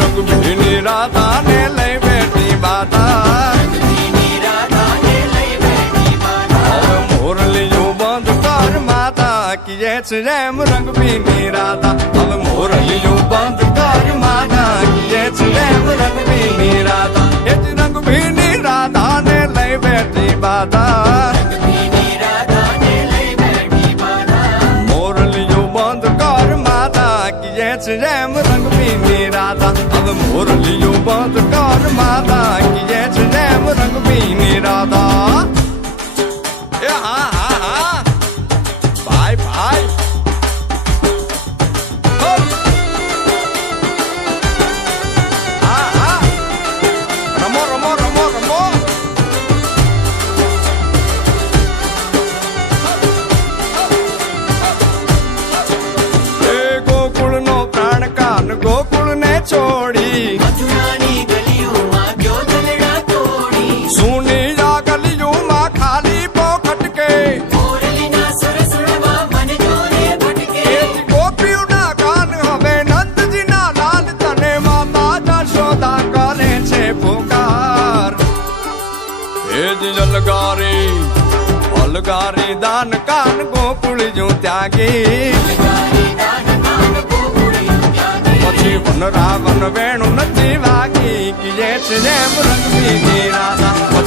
રંગભીની રાધા ને લઈ બેઠી બાધા મોરલીયું બંધ કર માતા કીએ છે જેમ રંગભીની રાધા હવે મોરલીયું બંધ કર માતા કીએ છે જેમ રંગભીની રાધા એ જ રંગભીની રાધા ને લઈ બેઠી બાધા મોરલીયું બંધ કર માતા કીએ છે જેમ રંગભીની રાધા હવે મોરલીયું બંધ કર માતા કીએ છે જેમ રંગભીની રાધા એ હા હા હા ભાઈ ભાઈ હા હા રમો રમો રમો રમો એ ગોકુળ નો પ્રાણ કાન ગોકુળ ને છોડી મથુરાની ગલીઓમાં ગયો દલડા તોડી સુની આ ગલીઓમાં ખાલી પોખટ કે મોરલીના સુર સુરવા મન જોને ભટકે ગોપીઓના કાન હવે નંદજીના લાલ તને માતા જશોદા કરે છે પુકાર એ જ અલગારી દાન કાન ગોકુળ જો ત્યાગી પછી વન રાવણ વેણુ નથી વાગી કીએ છે જેમ રંગભીની રાધા